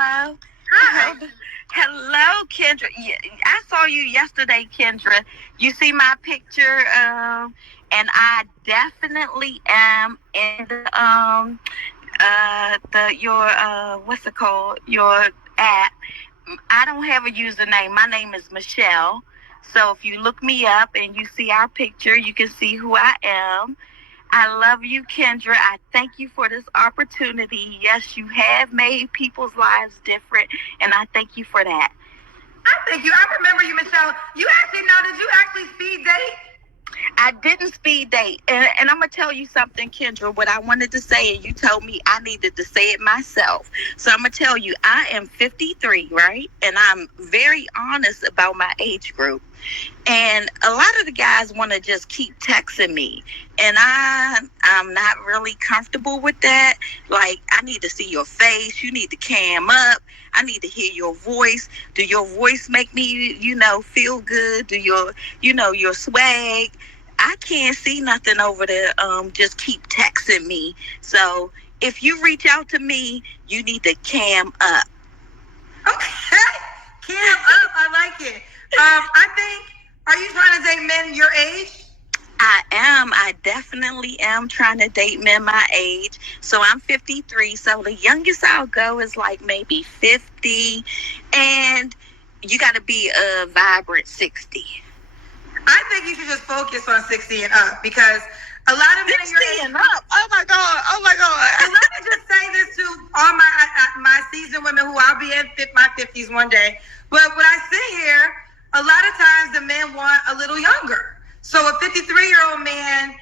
Hello. Hi. Hello, Kendra. I saw you yesterday, Kendra. You see my picture, and I definitely am in your what's it called? Your app. I don't have a username. My name is Michelle. So if you look me up and you see our picture, you can see who I am. I love you, Kendra. I thank you for this opportunity. Yes, you have made people's lives different, and I thank you for that. I thank you. I remember you, Michelle. Did you actually speed date? I didn't speed date. And I'm going to tell you something, Kendra, what I wanted to say, and you told me I needed to say it myself. So I'm going to tell you, I am 53, right? And I'm very honest about my age group. And a lot of the guys want to just keep texting me. And I'm not really comfortable with that. Like, I need to see your face. You need to cam up. I need to hear your voice. Do your voice make me, feel good? Do your swag? I can't see nothing over there. Just keep texting me. So if you reach out to me, you need to cam up. Okay. Cam up. I like it. I think, are you trying to date men your age? I am. I definitely am trying to date men my age. So I'm 53. So the youngest I'll go is like maybe 50. And you got to be a vibrant 60. I think you should just focus on 60 and up because a lot of men 60 and up. Oh my God. And let me just say this to all my seasoned women who I'll be in my 50s one day. But when I sit here, a lot of times the men want a little younger. So a 53-year-old man,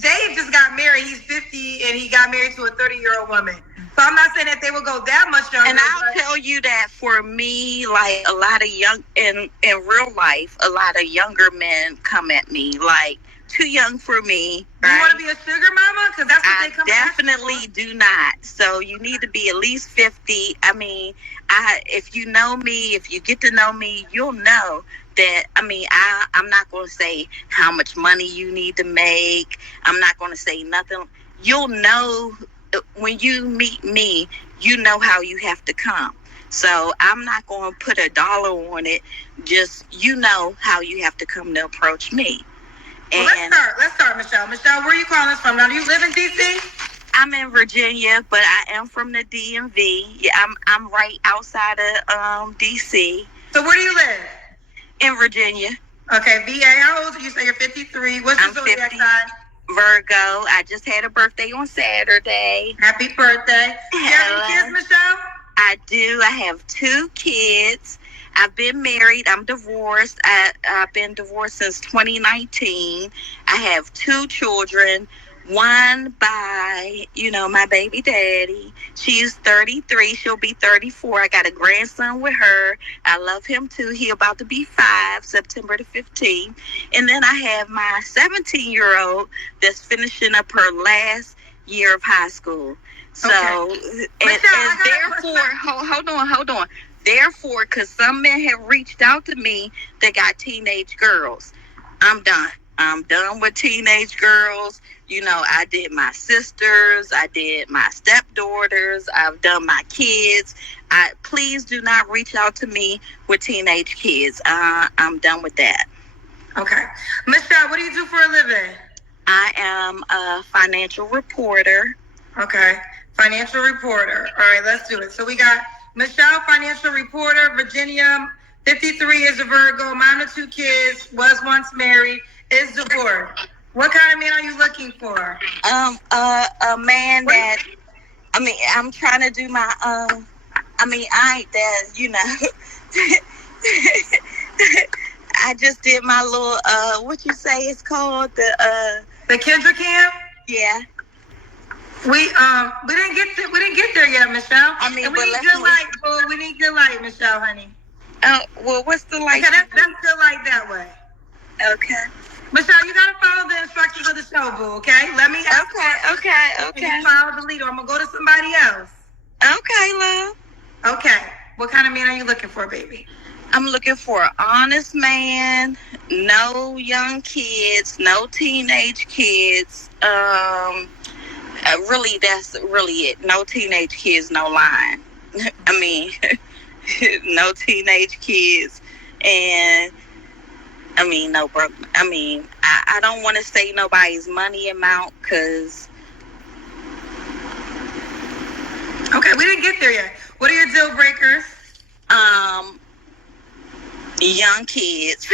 Dave just got married. He's 50 and he got married to a 30-year-old woman. So I'm not saying that they would go that much younger. And I'll tell you that for me, like a lot of in real life, a lot of younger men come at me like too young for me. Right? You want to be a sugar mama? Because that's what they come at. I definitely do not. So you need to be at least 50. If you know me, if you get to know me, you'll know that, I'm not going to say how much money you need to make. I'm not going to say nothing. You'll know when you meet me, you know how you have to come. So I'm not going to put a dollar on it. Just, how you have to come to approach me. Well, let's start, Michelle. Michelle, where are you calling us from? Now, do you live in D.C.? I'm in Virginia, but I am from the DMV. Yeah, I'm right outside of D.C. So where do you live? In Virginia. Okay, VA. How old are you? Say you're 53. What's your zodiac sign? Virgo. I just had a birthday on Saturday. Happy birthday. Do you have any kids, Michelle? I do. I have 2 kids. I've been married. I'm divorced. I've been divorced since 2019. I have 2 children. One by, my baby daddy. She's 33. She'll be 34. I got a grandson with her. I love him too. He about to be 5, September the 15th. And then I have my 17-year-old that's finishing up her last year of high school. So, okay. and therefore, hold on. Therefore, because some men have reached out to me that got teenage girls, I'm done. I'm done with teenage girls. I did my sisters. I did my stepdaughters. I've done my kids. Please do not reach out to me with teenage kids. I'm done with that. Okay. Michelle, what do you do for a living? I am a financial reporter. Okay. Financial reporter. All right, let's do it. So we got Michelle, financial reporter, Virginia, 53, is a Virgo, mom of 2 kids, was once married, is divorced. What kind of man are you looking for? A man that, I'm trying to do my, I ain't that, I just did my little, what you say it's called? The Kendra camp? Yeah. We didn't get there yet, Michelle. We need good light. Oh, we need good light, Michelle, honey. Well, what's the light? Okay, that's good light that way. Okay. Michelle, you gotta follow the instructions of the show, boo. Okay, let me. Okay. And you follow the leader. I'm gonna go to somebody else. Okay, love. Okay. What kind of man are you looking for, baby? I'm looking for an honest man, no young kids, no teenage kids. Really, that's really it. No teenage kids, no lying. I mean, no teenage kids, and I mean, no broke. I mean, I don't want to say nobody's money amount because. Okay, we didn't get there yet. What are your deal breakers? Young kids.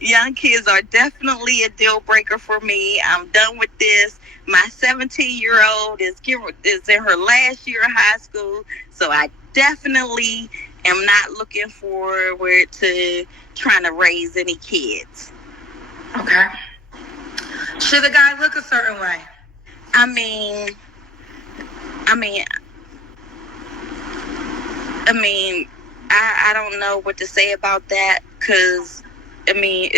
Young kids are definitely a deal breaker for me. I'm done with this. My 17-year-old is in her last year of high school, so I definitely am not looking forward to trying to raise any kids. Okay. Should the guy look a certain way? I mean, I don't know what to say about that because, I mean,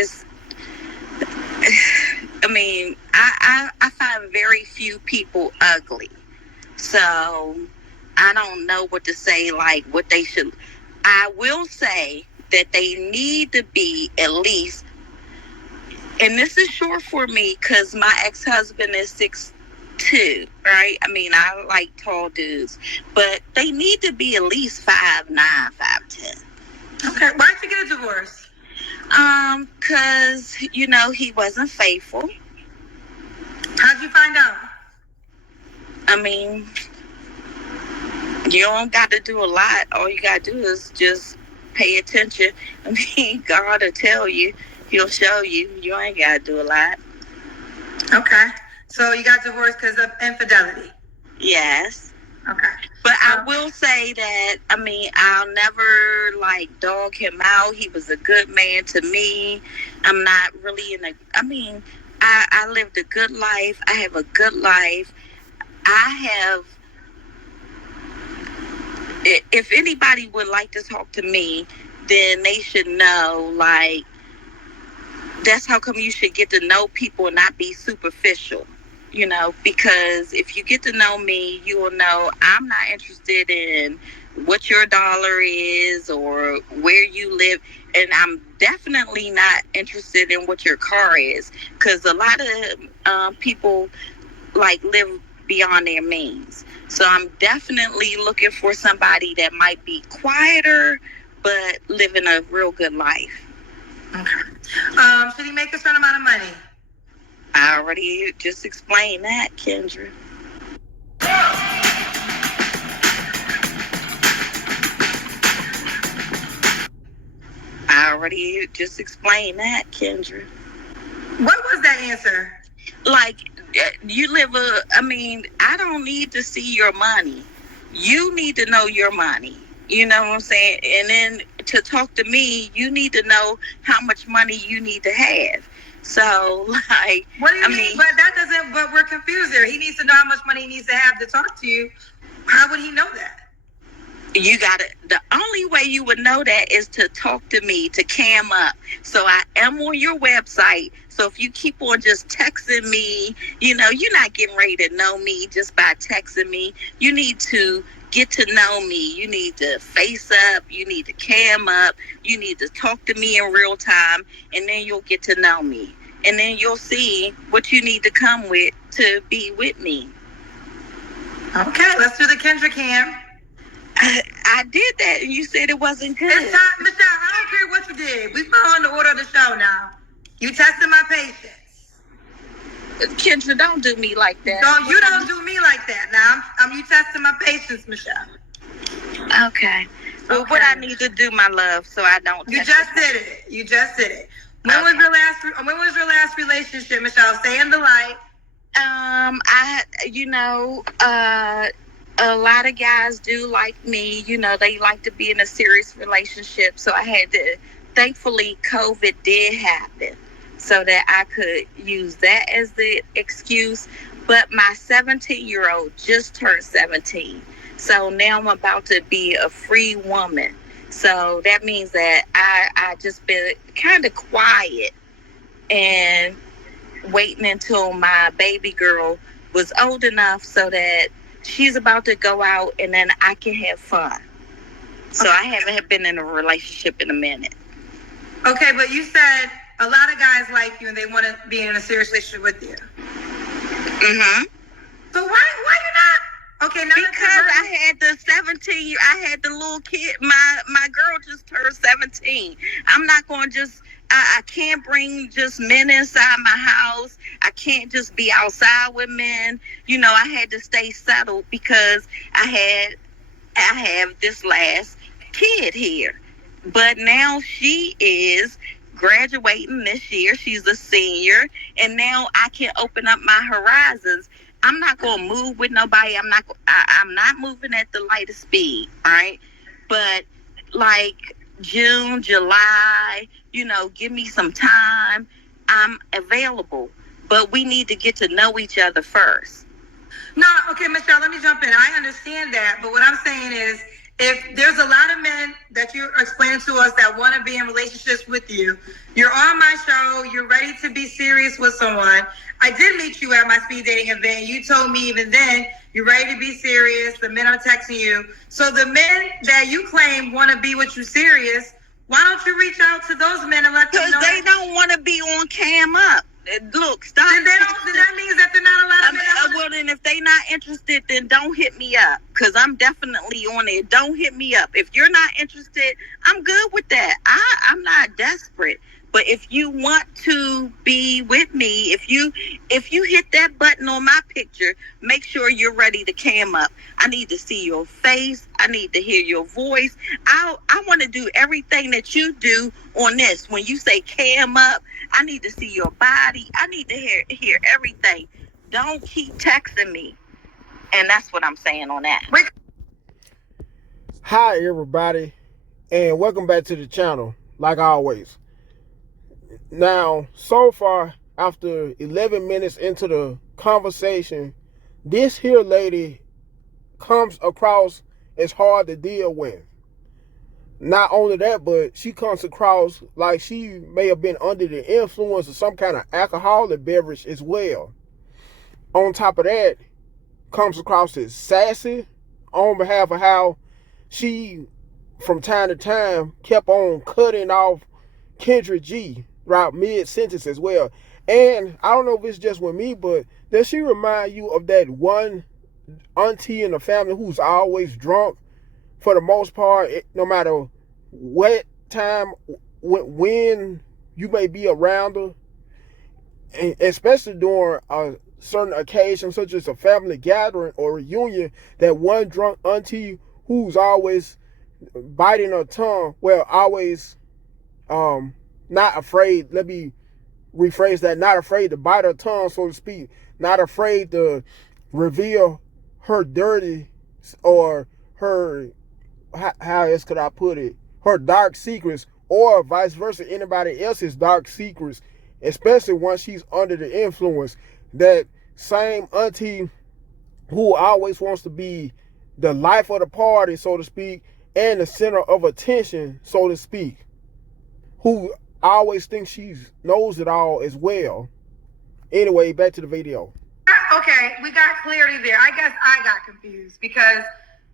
I find very few people ugly. So I don't know what to say, like what they should. I will say that they need to be at least, and this is short for me because my ex-husband is 6'2", right? I mean, I like tall dudes, but they need to be at least 5'9", 5'10". Okay, why'd you get a divorce? Cause he wasn't faithful. How'd you find out? I mean, you don't got to do a lot. All you got to do is just pay attention. I mean, God will tell you. He'll show you. You ain't got to do a lot. Okay. So you got divorced because of infidelity? Yes. Okay. But I will say that, I mean, I'll never, dog him out. He was a good man to me. I'm not really I lived a good life. I have a good life. If anybody would like to talk to me, then they should know, that's how come you should get to know people and not be superficial. Because if you get to know me, you will know I'm not interested in what your dollar is or where you live. And I'm definitely not interested in what your car is. Because a lot of people, live beyond their means. So I'm definitely looking for somebody that might be quieter, but living a real good life. Okay. Should he make a certain amount of money? I already just explained that, Kendra. I already just explained that, Kendra. What was that answer? I don't need to see your money. You need to know your money. You know what I'm saying? And then to talk to me, you need to know how much money you need to have. So, what do you mean? But we're confused there. He needs to know how much money he needs to have to talk to you. How would he know that? The only way you would know that is to talk to me, to cam up. So I am on your website. So if you keep on just texting me, you're not getting ready to know me just by texting me. You need to get to know me. You need to face up. You need to cam up. You need to talk to me in real time. And then you'll get to know me. And then you'll see what you need to come with to be with me. Okay, let's do the Kendra cam. I did that, and you said it wasn't good. It's time, Michelle, I don't care what you did. We following the order of the show now. You tested my patience. Kendra, don't do me like that. No, you don't do me like that. Now, you testing my patience, Michelle. Okay. Well, what I need to do, my love, so I don't. You just did it. When was your last relationship, Michelle? Stay in the light. A lot of guys do like me. They like to be in a serious relationship. So I had to, thankfully, COVID did happen so that I could use that as the excuse. But my 17-year-old just turned 17. So now I'm about to be a free woman. So that means that I just been kind of quiet and waiting until my baby girl was old enough so that she's about to go out and then I can have fun. So I haven't been in a relationship in a minute. Okay, but you said a lot of guys like you and they want to be in a serious relationship with you. Mm-hmm. So why you not? Okay, now because I had the 17. I had the little kid. My girl just turned 17. I'm not going to just. I can't bring just men inside my house. I can't just be outside with men. You know, I had to stay settled because I have this last kid here. But now she is graduating this year. She's a senior, and now I can open up my horizons. I'm not gonna move with nobody. I'm not moving at the lightest speed. All right, but like June, July, give me some time. I'm available, but we need to get to know each other first. No, okay, Michelle, let me jump in. I understand that, but what I'm saying is, if there's a lot of men that you're explaining to us that want to be in relationships with you, you're on my show, you're ready to be serious with someone. I did meet you at my speed dating event. You told me even then you're ready to be serious. The men are texting you. So the men that you claim want to be with you serious, why don't you reach out to those men and let them know? Because they don't want to be on cam up. Look, stop. Then that means that they're not allowed to be well, then if they're not interested, then don't hit me up. Because I'm definitely on it. Don't hit me up. If you're not interested, I'm good with that. I'm not desperate. But if you want to be with me, if you hit that button on my picture, make sure you're ready to cam up. I need to see your face. I need to hear your voice. I want to do everything that you do on this. When you say cam up, I need to see your body. I need to hear everything. Don't keep texting me. And that's what I'm saying on that. Hi, everybody, and welcome back to the channel, like always. Now, so far, after 11 minutes into the conversation, this here lady comes across as hard to deal with. Not only that, but she comes across like she may have been under the influence of some kind of alcoholic beverage as well. On top of that, comes across as sassy on behalf of how she, from time to time, kept on cutting off Kendra G right mid-sentence as well. And I don't know if it's just with me, but does she remind you of that one auntie in the family who's always drunk for the most part, no matter what time, when you may be around her, and especially during a certain occasion such as a family gathering or reunion, that one drunk auntie who's always biting her tongue, well, always not afraid, let me rephrase that, not afraid to bite her tongue, so to speak, not afraid to reveal her dirty or her, how else could I put it, her dark secrets, or vice versa, anybody else's dark secrets, especially once she's under the influence. That same auntie who always wants to be the life of the party, so to speak, and the center of attention, so to speak, who always thinks she knows it all as well. Anyway, back to the video. Okay, we got clarity there. I guess I got confused because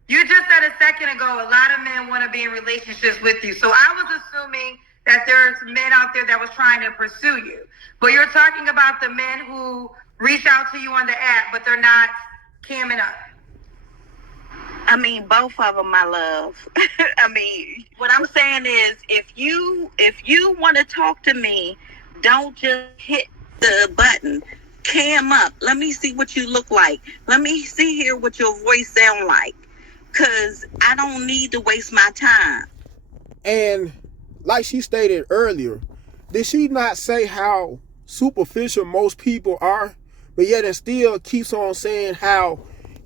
you just said a second ago a lot of men want to be in relationships with you. So I was assuming that there's men out there that was trying to pursue you. But you're talking about the men who reach out to you on the app, but they're not camming up. I mean, both of them, my love. I mean, what I'm saying is, if you want to talk to me, don't just hit the button. Cam up. Let me see what you look like. Let me hear what your voice sound like. Because I don't need to waste my time. And like she stated earlier, did she not say how superficial most people are? But yet it still keeps on saying how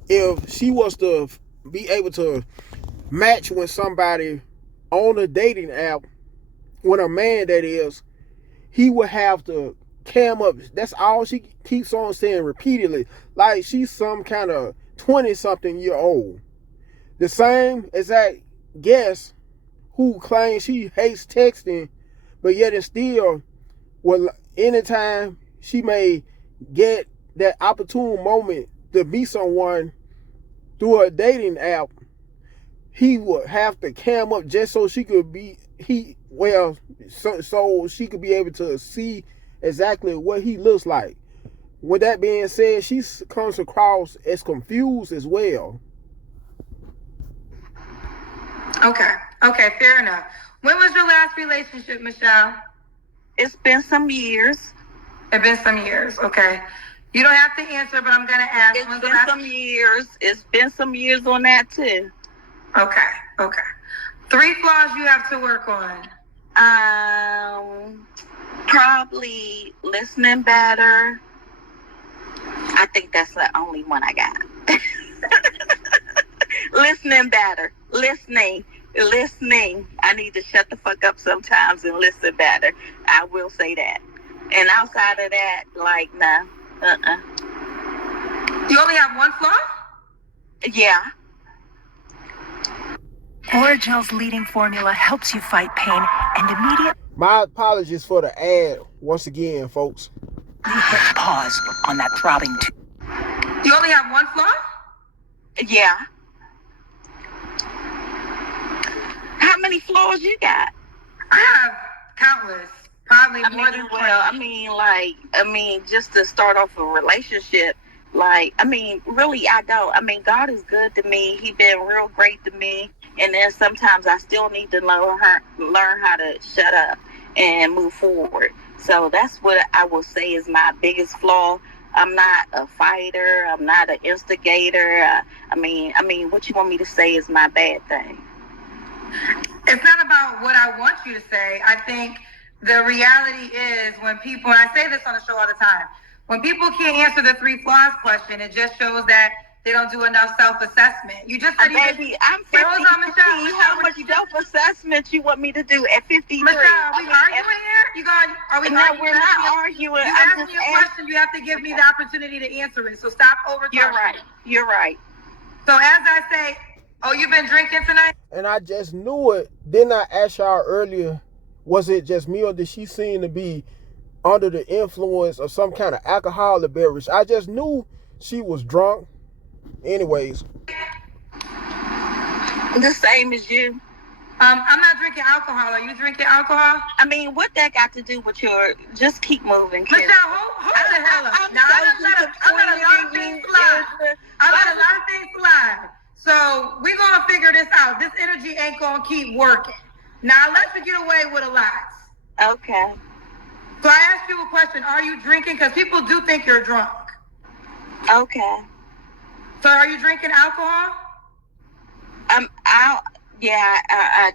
if she was to be able to match with somebody on a dating app, with a man that is, he would have to cam up. That's all she keeps on saying repeatedly, like she's some kind of 20-something-year-old. The same exact guest who claims she hates texting, but yet it's still, well, anytime she may get that opportune moment to meet someone through a dating app, he would have to cam up just so she could so she could be able to see exactly what he looks like. With that being said, she comes across as confused as well. Okay, fair enough. When was your last relationship, Michelle? It's been some years. It's been some years. Okay. You don't have to answer, but I'm gonna ask. It's been some years. It's been some years on that too. Okay. 3 flaws you have to work on. Probably listening better. I think that's the only one I got. Listening better. Listening. I need to shut the fuck up sometimes and listen better. I will say that. And outside of that, like, nah. You only have 1 flaw? Yeah. Orajel's leading formula helps you fight pain and immediately My apologies for the ad once again, folks. hit pause on that throbbing tube. You only have 1 flaw? Yeah. How many flaws you got? I have countless. Probably more than 20. Just to start off a relationship, really, I don't. God is good to me. He been real great to me. And then sometimes I still need to learn how to shut up and move forward. So that's what I will say is my biggest flaw. I'm not a fighter. I'm not an instigator. What you want me to say is my bad thing. It's not about what I want you to say. I think the reality is when people, and I say this on the show all the time, when people can't answer the 3 flaws question, it just shows that they don't do enough self-assessment. You just said baby, I'm 53. How much self-assessment you want me to do at 53? Michelle, are we arguing here? Are we no, arguing? We're not arguing. You asked me a question. You have to give me the opportunity to answer it. So stop over talking. You're right. So as I say, you've been drinking tonight? And I just knew it. Didn't I ask y'all earlier, was it just me or did she seem to be under the influence of some kind of alcoholic beverage? I just knew she was drunk. Anyways. The same as you. I'm not drinking alcohol. Are you drinking alcohol? What that got to do with your... Just keep moving, kid. Michelle, hold the hell up. Now, I let a lot of things slide. So we're going to figure this out. This energy ain't going to keep working. Now, let's get away with a lot. Okay. So I asked you a question. Are you drinking? Because people do think you're drunk. Okay. So are you drinking alcohol? I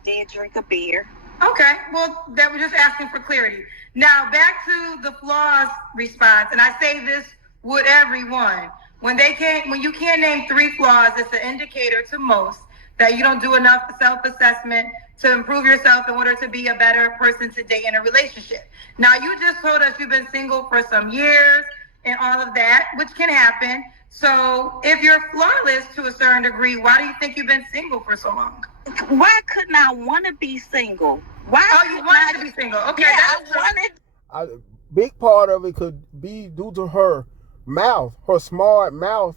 did drink a beer. Okay. Well, that was just asking for clarity. Now, back to the flaws response. And I say this with everyone. When you can't name 3 flaws, it's an indicator to most that you don't do enough self-assessment to improve yourself in order to be a better person to date in a relationship. Now, you just told us you've been single for some years and all of that, which can happen. So if you're flawless to a certain degree, why do you think you've been single for so long? Why couldn't I want to be single? You wanted to be single? Okay. Yeah, I wanted. A big part of it could be due to her mouth, her smart mouth,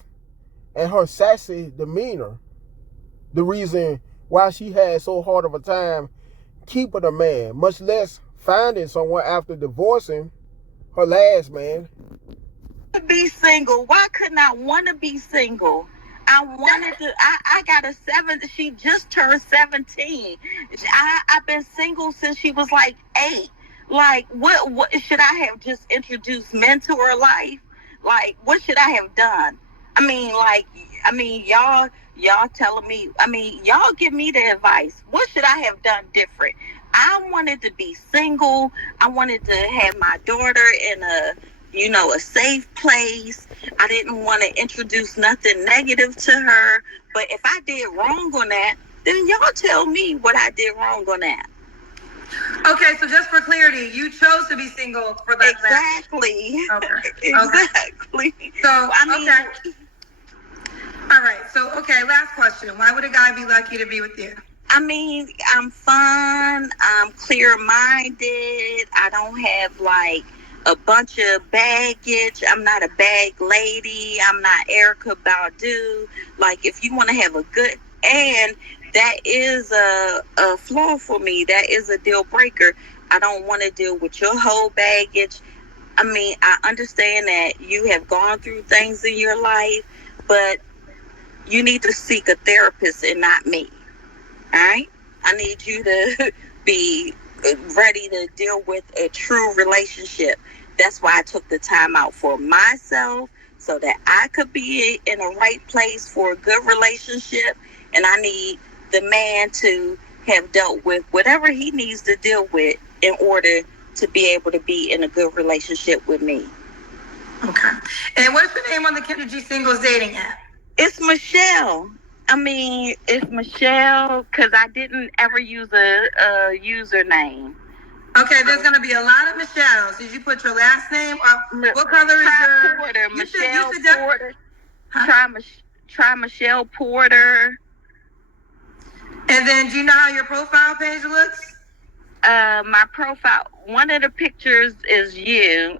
and her sassy demeanor. The reason why she had so hard of a time keeping a man, much less finding someone after divorcing her last man. To be single. Why couldn't I want to be single? I wanted to. I got a 7. She just turned 17. I've been single since she was like 8. Like, what should I have just introduced men to her life? Like, what should I have done? Y'all telling me. Y'all give me the advice. What should I have done different? I wanted to be single. I wanted to have my daughter in a safe place. I didn't want to introduce nothing negative to her. But if I did wrong on that, then y'all tell me what I did wrong on that. Okay, so just for clarity, you chose to be single for that. Exactly. Okay. Exactly. So, okay. All right. So, last question. Why would a guy be lucky to be with you? I'm fun. I'm clear-minded. I don't have, a bunch of baggage. I'm not a bag lady. I'm not Erica Badu. If you want to have a good... And that is a flaw for me. That is a deal breaker. I don't want to deal with your whole baggage. I understand that you have gone through things in your life, but you need to seek a therapist and not me. All right? I need you to be ready to deal with a true relationship. That's why I took the time out for myself so that I could be in a right place for a good relationship. And I need the man to have dealt with whatever he needs to deal with in order to be able to be in a good relationship with me. Okay. And what's your name on the Kendra G Singles dating app? It's Michelle. I mean, it's Michelle because I didn't ever use a username. Okay, there's going to be a lot of Michelles. Did you put your last name? What color is your... Porter, Michelle Porter. Huh? Try Michelle Porter. And then, do you know how your profile page looks? My profile, one of the pictures is you.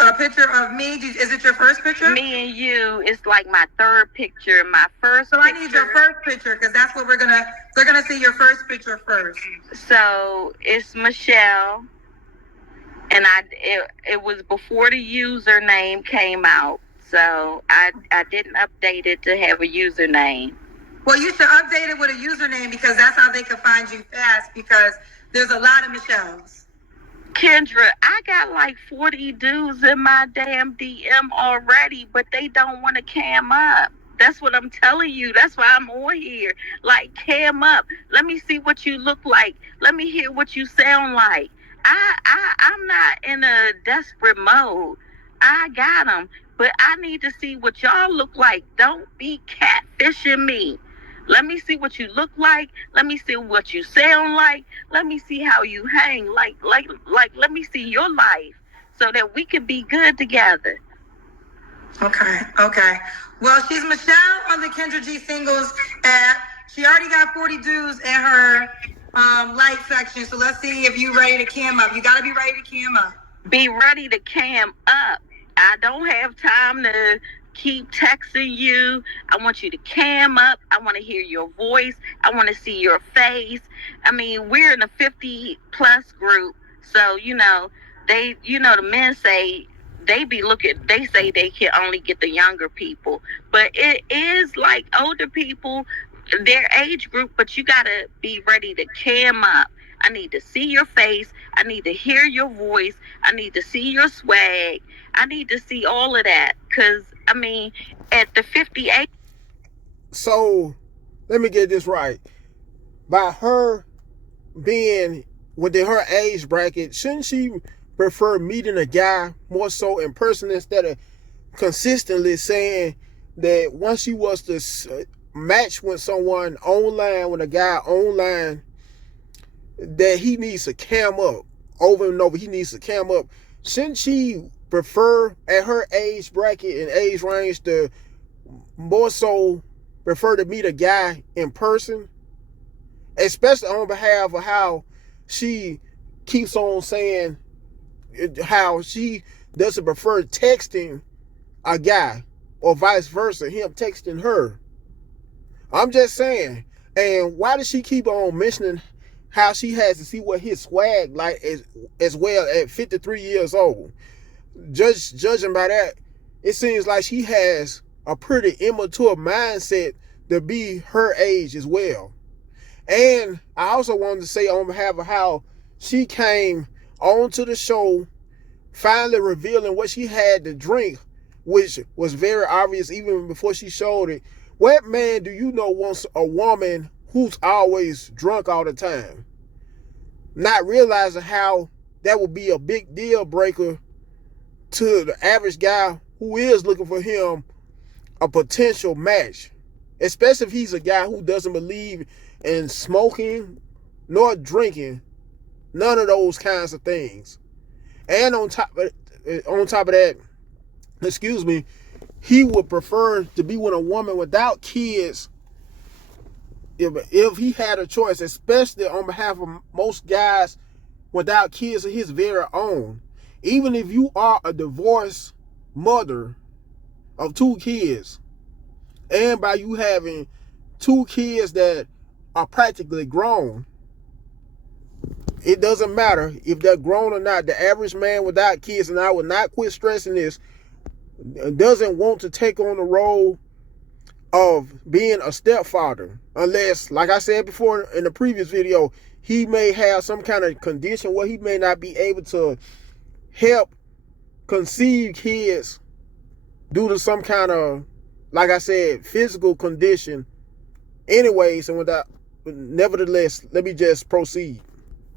A picture of me? Is it your first picture? Me and you. It's like my third picture. My first. So I need your first picture because that's what we're gonna see your first picture first. So it's Michelle, and it was before the username came out. So I didn't update it to have a username. Well, you should update it with a username because that's how they can find you fast because there's a lot of Michelles. Kendra, I got like 40 dudes in my damn DM already, but they don't want to cam up. That's what I'm telling you. That's why I'm on here. Like, cam up. Let me see what you look like. Let me hear what you sound like. I'm not in a desperate mode. I got them, but I need to see what y'all look like. Don't be catfishing me. Let me see what you look like. Let me see what you sound like. Let me see how you hang. Like, let me see your life so that we can be good together. Okay. Well, she's Michelle on the Kendra G Singles app. She already got 40 dudes in her like section. So let's see if you ready to cam up. You got to be ready to cam up. Be ready to cam up. I don't have time to keep texting you. I want you to cam up. I want to hear your voice. I want to see your face. I mean, we're in a 50 plus group. So, the men say they say they can only get the younger people, but it is like older people, their age group, but you got to be ready to cam up. I need to see your face. I need to hear your voice. I need to see your swag. I need to see all of that because, I mean, at the 58. So, let me get this right. By her being within her age bracket, shouldn't she prefer meeting a guy more so in person instead of consistently saying that once she was to match with someone online, with a guy online, that he needs to cam up over and over? He needs to cam up. Shouldn't she prefer at her age bracket and age range to more so prefer to meet a guy in person, especially on behalf of how she keeps on saying how she doesn't prefer texting a guy or vice versa, him texting her? I'm just saying. And why does she keep on mentioning how she has to see what his swag like as well at 53 years old? Judging by that, it seems like she has a pretty immature mindset to be her age as well. And I also wanted to say on behalf of how she came onto the show, finally revealing what she had to drink, which was very obvious even before she showed it. What man do you know wants a woman who's always drunk all the time? Not realizing how that would be a big deal breaker to the average guy who is looking for him a potential match, especially if he's a guy who doesn't believe in smoking nor drinking, none of those kinds of things. And on top of that, he would prefer to be with a woman without kids if he had a choice, especially on behalf of most guys without kids of his very own. Even if you are a divorced mother of 2 kids, and by you having 2 kids that are practically grown, it doesn't matter if they're grown or not. The average man without kids, and I would not quit stressing this, doesn't want to take on the role of being a stepfather, unless, like I said before in the previous video, he may have some kind of condition where he may not be able to help conceive kids due to some kind of, like I said, physical condition. Anyways, and without, nevertheless, let me just proceed.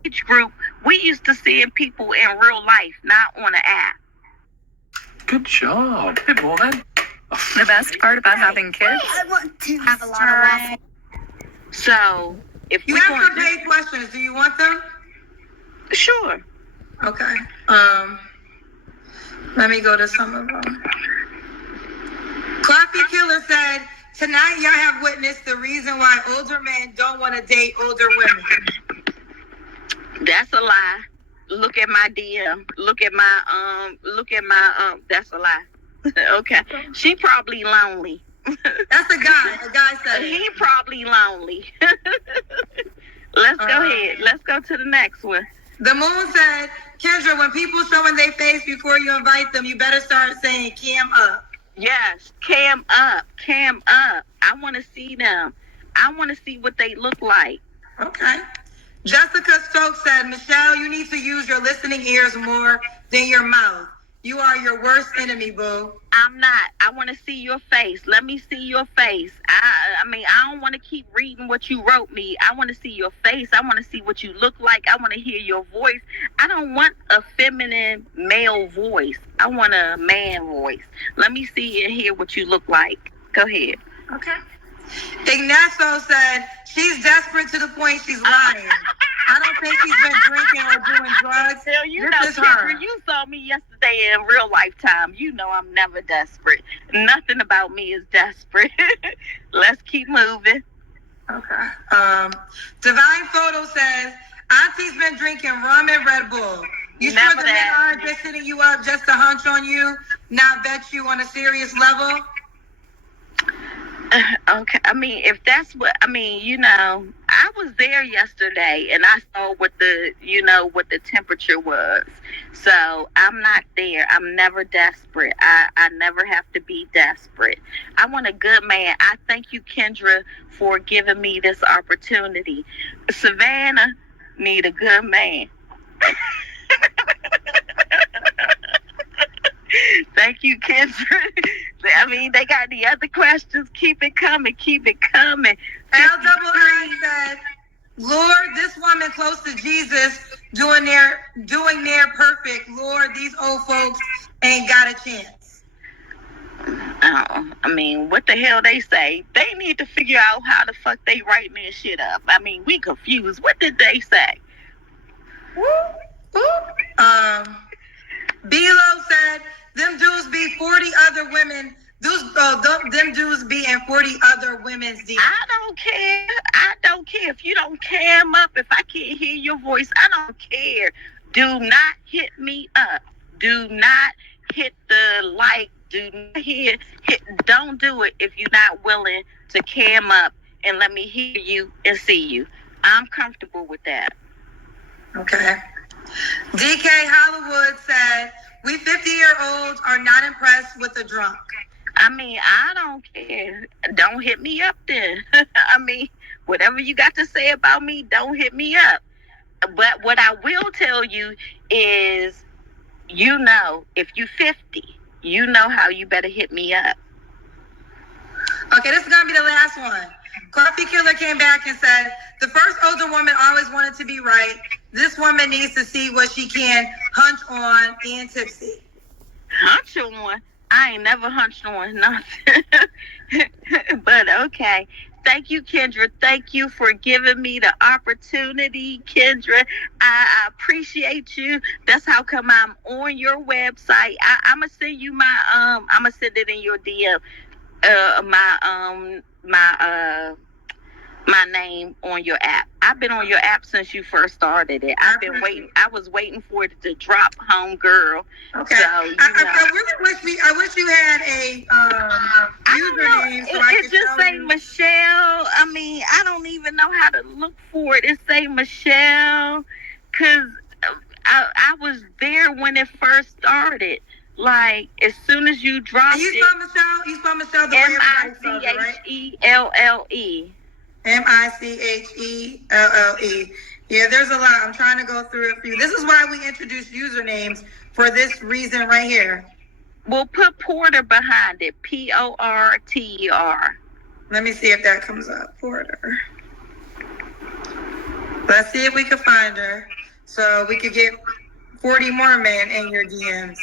Each group, we used to seeing people in real life, not on an app. Good job. Bit more then. The best part about having kids? I want to have a lot of waffles. So, if You we have some going paid questions. Do you want them? to, sure. Okay. Let me go to some of them. Coffee Killer said, tonight y'all have witnessed the reason why older men don't want to date older women. That's a lie. Look at my DM. Look at my that's a lie. Okay. She probably lonely. That's a guy. A guy said it. He probably lonely. Let's go ahead. Let's go to the next one. The Moon said, Kendra, when people showing their face before you invite them, you better start saying cam up. Yes, cam up, cam up. I want to see them. I want to see what they look like. Okay. Jessica Stokes said, Michelle, you need to use your listening ears more than your mouth. You are your worst enemy, boo. I'm not. I want to see your face. Let me see your face. I mean, I don't want to keep reading what you wrote me. I want to see your face. I want to see what you look like. I want to hear your voice. I don't want a feminine male voice. I want a man voice. Let me see and hear what you look like. Go ahead. Okay. Ignacio said, she's desperate to the point she's lying. I don't think she's been drinking or doing drugs. Hell, you This know, is her. Kendra, you saw me yesterday in real lifetime. You know I'm never desperate. Nothing about me is desperate. Let's keep moving. Okay. Divine Photo says, Auntie's been drinking rum and Red Bull. You sure Never the men that. aren't just hitting you up just to hunch on you, not vet you on a serious level? Okay, I mean, if that's what, I mean, you know, I was there yesterday and I saw what the, you know, what the temperature was. So I'm not there. I'm never desperate. I never have to be desperate. I want a good man. I thank you, Kendra, for giving me this opportunity. Savannah need a good man. Thank you, Kendra. I mean, they got the other questions. Keep it coming. Keep it coming. LWI said, Lord, this woman close to Jesus doing their perfect. Lord, these old folks ain't got a chance. Oh, I mean, what the hell they say? They need to figure out how the fuck they writing this shit up. I mean, we confused. What did they say? Bilo said, them dudes be 40 other women. Them dudes be in 40 other women's DMs. I don't care. I don't care. If you don't cam up, if I can't hear your voice, I don't care. Do not hit me up. Do not hit the like. Do not hit. Don't do it if you're not willing to cam up and let me hear you and see you. I'm comfortable with that. Okay. DK Hollywood said, we 50-year-olds are not impressed with a drunk. I mean, I don't care. Don't hit me up then. I mean, whatever you got to say about me, don't hit me up. But what I will tell you is, you know, if you 50, you know how you better hit me up. Okay, this is going to be the last one. Coffee Killer came back and said, the first older woman always wanted to be right. This woman needs to see what she can hunch on and tipsy. Hunch on? I ain't never hunched on nothing. But okay. Thank you, Kendra. Thank you for giving me the opportunity, Kendra. I appreciate you. That's how come I'm on your website. I'm gonna send you my I'm gonna send it in your DM. My name on your app. I've been on your app since you first started it. I've been waiting. I was waiting for it to drop, home girl. Okay. So, I wish you had a username so I it could just tell say you. Michelle. I mean, I don't even know how to look for it. It say Michelle because I was there when it first started. like as soon as you drop And you it. spell Michelle? You spell Michelle the way everybody spells it, right? Michelle. Michelle. Yeah, there's a lot. I'm trying to go through it for you. This is why we introduce usernames for this reason right here. We'll put Porter behind it. Porter. Let me see if that comes up. Porter. Let's see if we can find her. So we could get 40 more men in your DMs.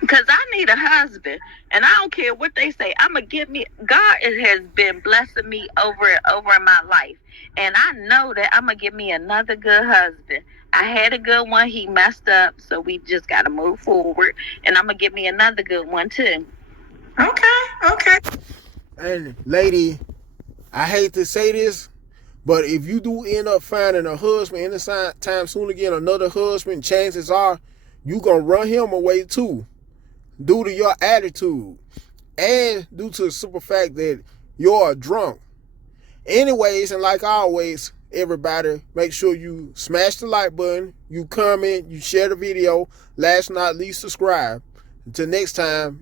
Because I need a husband. And I don't care what they say. I'm going to get me. God has been blessing me over in my life. And I know that I'm going to get me another good husband. I had a good one. He messed up. So we just got to move forward. And I'm going to get me another good one too. Okay. And lady, I hate to say this, but if you do end up finding a husband anytime soon again, another husband, chances are you going to run him away too, due to your attitude and due to the simple fact that you're a drunk. Anyways, and like always, everybody, make sure you smash the like button, you comment, you share the video, last but not least, subscribe. Until next time.